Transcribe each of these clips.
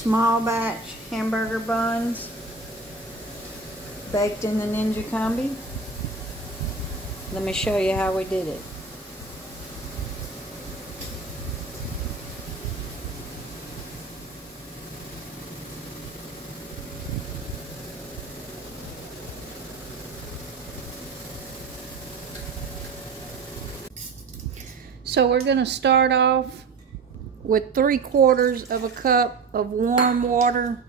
small batch hamburger buns baked in the Ninja Combi. Let me show you how we did it. So we're going to start off with 3/4 of a cup of warm water.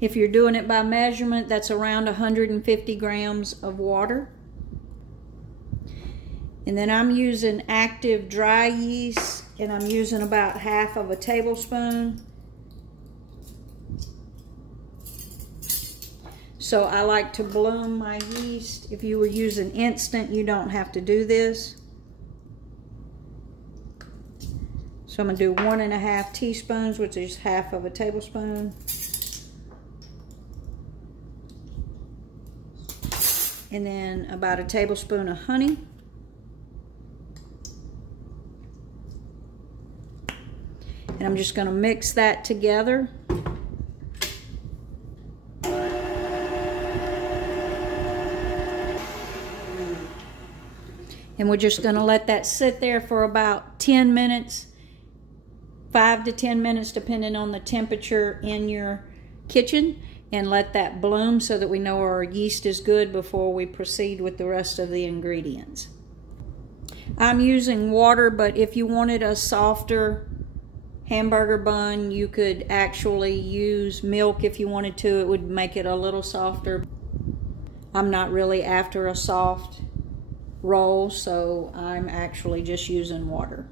If you're doing it by measurement, that's around 150 grams of water. And then I'm using active dry yeast, and I'm using about 1/2 of a tablespoon. So I like to bloom my yeast. If you were using instant, you don't have to do this. So I'm going to do 1½ teaspoons, which is 1/2 of a tablespoon. And then about a tablespoon of honey. And I'm just going to mix that together. And we're just going to let that sit there for about 10 minutes. 5 to 10 minutes depending on the temperature in your kitchen, and let that bloom so that we know our yeast is good before we proceed with the rest of the ingredients. I'm using water, but if you wanted a softer hamburger bun, you could actually use milk if you wanted to. It would make it a little softer. I'm not really after a soft roll, so I'm actually just using water.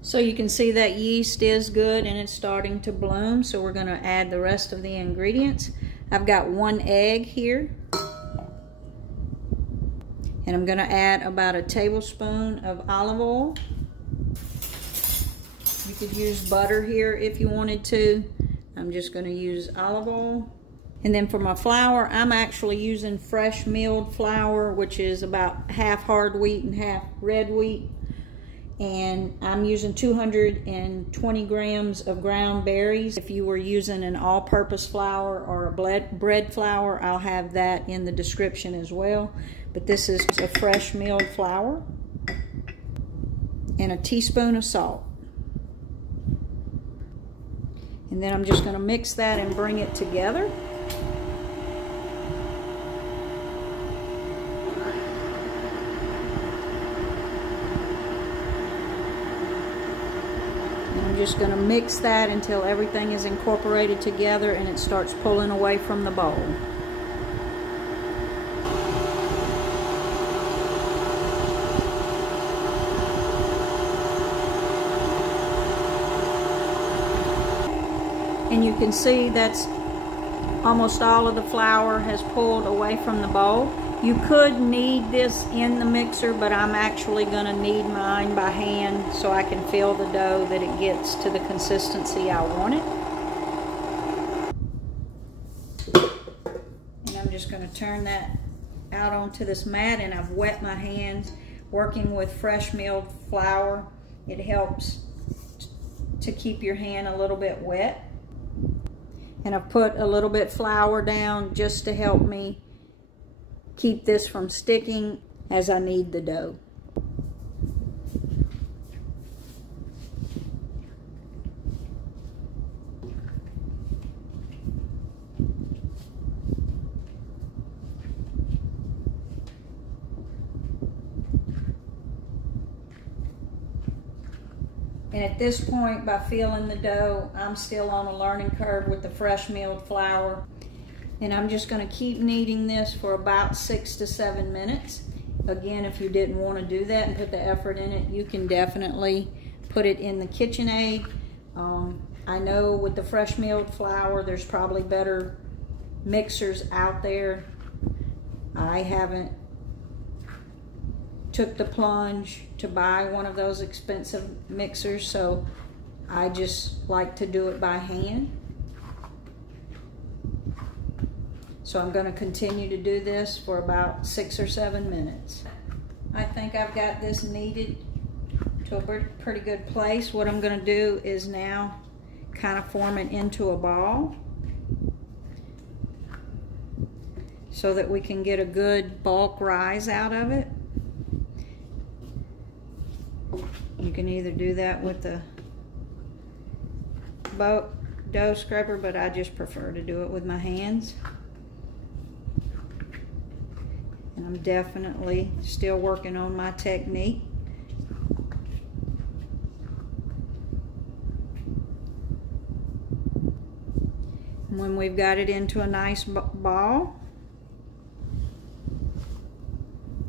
So you can see that yeast is good and it's starting to bloom, so we're going to add the rest of the ingredients. I've got 1 egg here, and I'm going to add about a tablespoon of olive oil. You could use butter here if you wanted to. I'm just going to use olive oil. And then for my flour, I'm actually using fresh milled flour, which is about 1/2 hard wheat and 1/2 red wheat. And I'm using 220 grams of ground berries. If you were using an all-purpose flour or a bread flour, I'll have that in the description as well. But this is a fresh milled flour. And a teaspoon of salt. And then I'm just going to mix that and bring it together. Just going to mix that until everything is incorporated together and it starts pulling away from the bowl. And you can see that's almost all of the flour has pulled away from the bowl. You could knead this in the mixer, but I'm actually going to knead mine by hand so I can feel the dough that it gets to the consistency I want it. And I'm just going to turn that out onto this mat, and I've wet my hands. Working with fresh milled flour, it helps to keep your hand a little bit wet. And I've put a little bit flour down just to help me keep this from sticking as I knead the dough. And at this point, by feeling the dough, I'm still on a learning curve with the fresh milled flour. And I'm just going to keep kneading this for about 6 to 7 minutes. Again, if you didn't want to do that and put the effort in it, you can definitely put it in the KitchenAid. I know with the fresh milled flour, there's probably better mixers out there. I haven't took the plunge to buy one of those expensive mixers, so I just like to do it by hand. So I'm going to continue to do this for about 6 or 7 minutes. I think I've got this kneaded to a pretty good place. What I'm going to do is now kind of form it into a ball so that we can get a good bulk rise out of it. You can either do that with the dough scraper, but I just prefer to do it with my hands. And I'm definitely still working on my technique. And when we've got it into a nice ball,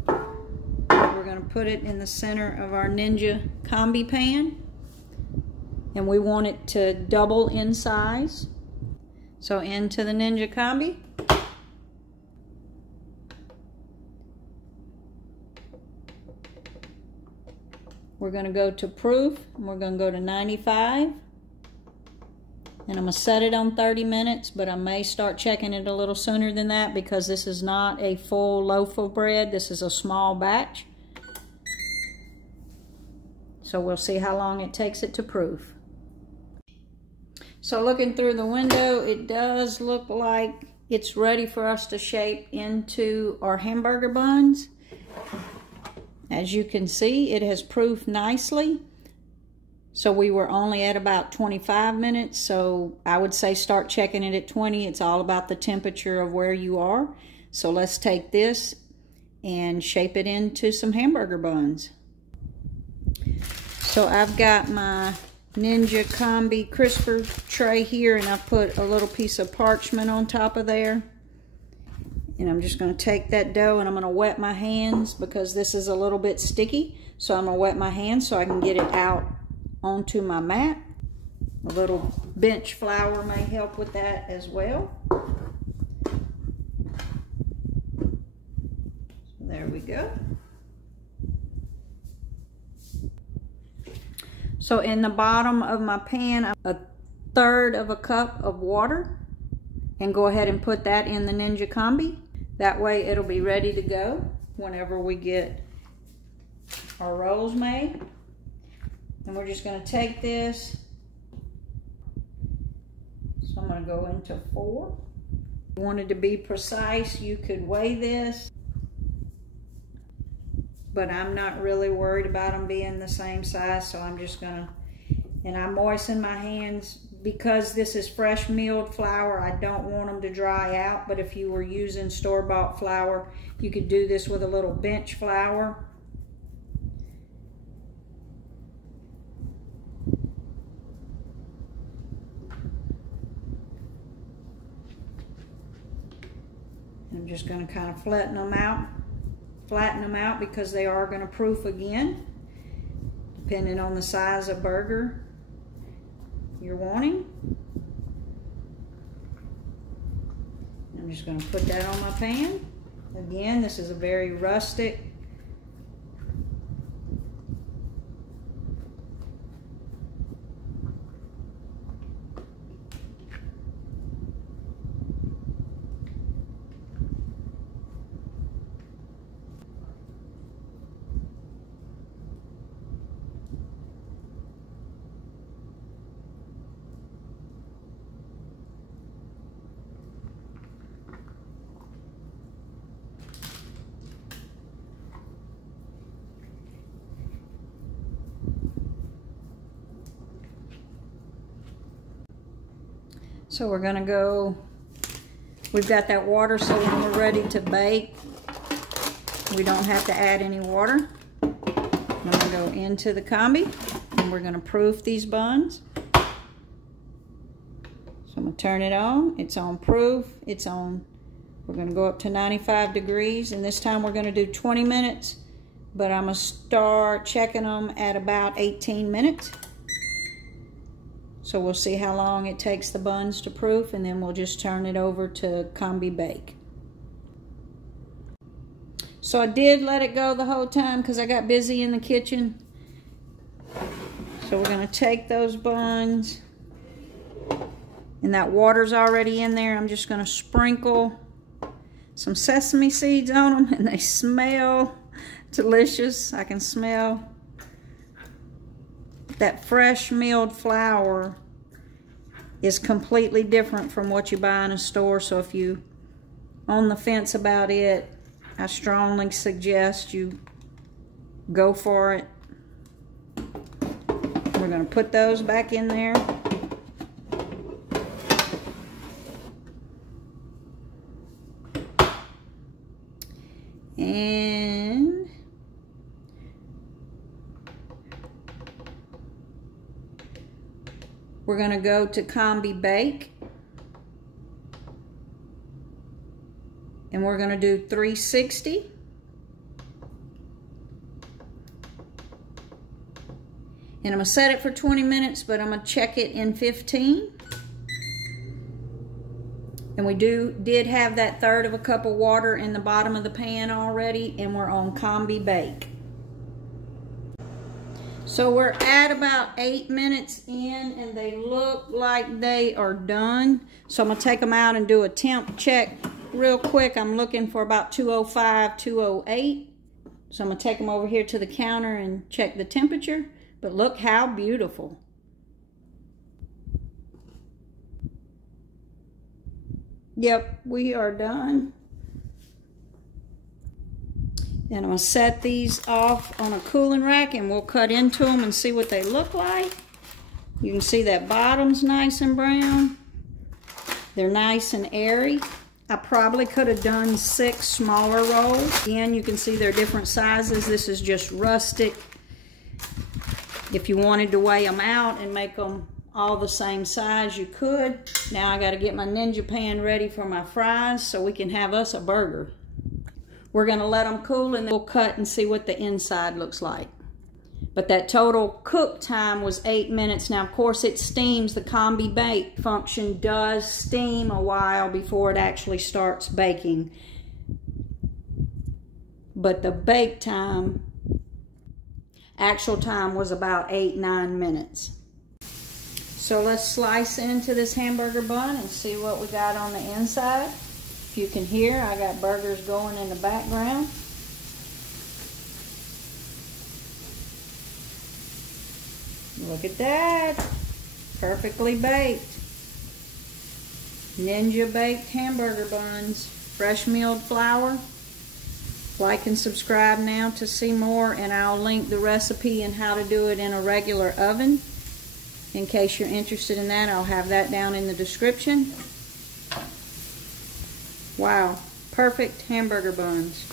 we're going to put it in the center of our Ninja Combi pan. And we want it to double in size. So into the Ninja Combi. We're going to go to proof, and we're going to go to 95. And I'm going to set it on 30 minutes, but I may start checking it a little sooner than that because this is not a full loaf of bread. This is a small batch. So we'll see how long it takes it to proof. So looking through the window, it does look like it's ready for us to shape into our hamburger buns. As you can see, it has proofed nicely. So we were only at about 25 minutes. So I would say start checking it at 20. It's all about the temperature of where you are. So let's take this and shape it into some hamburger buns. So I've got my Ninja Combi crisper tray here, and I've put a little piece of parchment on top of there. And I'm just going to take that dough and I'm going to wet my hands because this is a little bit sticky. So I'm going to wet my hands so I can get it out onto my mat. A little bench flour may help with that as well. So there we go. So in the bottom of my pan, 1/3 of a cup of water, and go ahead and put that in the Ninja Combi. That way it'll be ready to go whenever we get our rolls made. And we're just going to take this. So I'm going to go into 4. If you wanted to be precise, you could weigh this. But I'm not really worried about them being the same size, so I'm just going to, and I moisten my hands because this is fresh milled flour. I don't want them to dry out, but if you were using store-bought flour, you could do this with a little bench flour. I'm just going to kind of flatten them out because they are going to proof again, depending on the size of burger you're wanting. I'm just going to put that on my pan. Again, this is a very rustic So we're going to go, we've got that water, so when we're ready to bake, we don't have to add any water. I'm going to go into the combi, and we're going to proof these buns. So I'm going to turn it on. It's on proof. It's on, we're going to go up to 95 degrees, and this time we're going to do 20 minutes, but I'm going to start checking them at about 18 minutes. So we'll see how long it takes the buns to proof, and then we'll just turn it over to Combi Bake. So I did let it go the whole time because I got busy in the kitchen. So we're going to take those buns, and that water's already in there. I'm just going to sprinkle some sesame seeds on them, and they smell delicious. I can smell that fresh milled flour is completely different from what you buy in a store. So if you on the fence about it, I strongly suggest you go for it. We're going to put those back in there. And we're going to go to Combi Bake. And we're going to do 360. And I'm going to set it for 20 minutes, but I'm going to check it in 15. And we did have that 1/3 of a cup of water in the bottom of the pan already, and we're on Combi Bake. So we're at about 8 minutes in, and they look like they are done. So I'm going to take them out and do a temp check real quick. I'm looking for about 205, 208. So I'm going to take them over here to the counter and check the temperature. But look how beautiful. Yep, we are done. And I'm going to set these off on a cooling rack, and we'll cut into them and see what they look like. You can see that bottom's nice and brown. They're nice and airy. I probably could have done 6 smaller rolls. Again, you can see they're different sizes. This is just rustic. If you wanted to weigh them out and make them all the same size, you could. Now I got to get my Ninja pan ready for my fries so we can have us a burger. We're going to let them cool, and then we'll cut and see what the inside looks like. But that total cook time was 8 minutes. Now, of course, it steams. The Combi Bake function does steam a while before it actually starts baking. But the bake time, actual time, was about 8-9 minutes. So let's slice into this hamburger bun and see what we got on the inside. If you can hear, I got burgers going in the background. Look at that. Perfectly baked. Ninja baked hamburger buns. Fresh milled flour. Like and subscribe now to see more, and I'll link the recipe and how to do it in a regular oven. In case you're interested in that, I'll have that down in the description. Wow, perfect hamburger buns.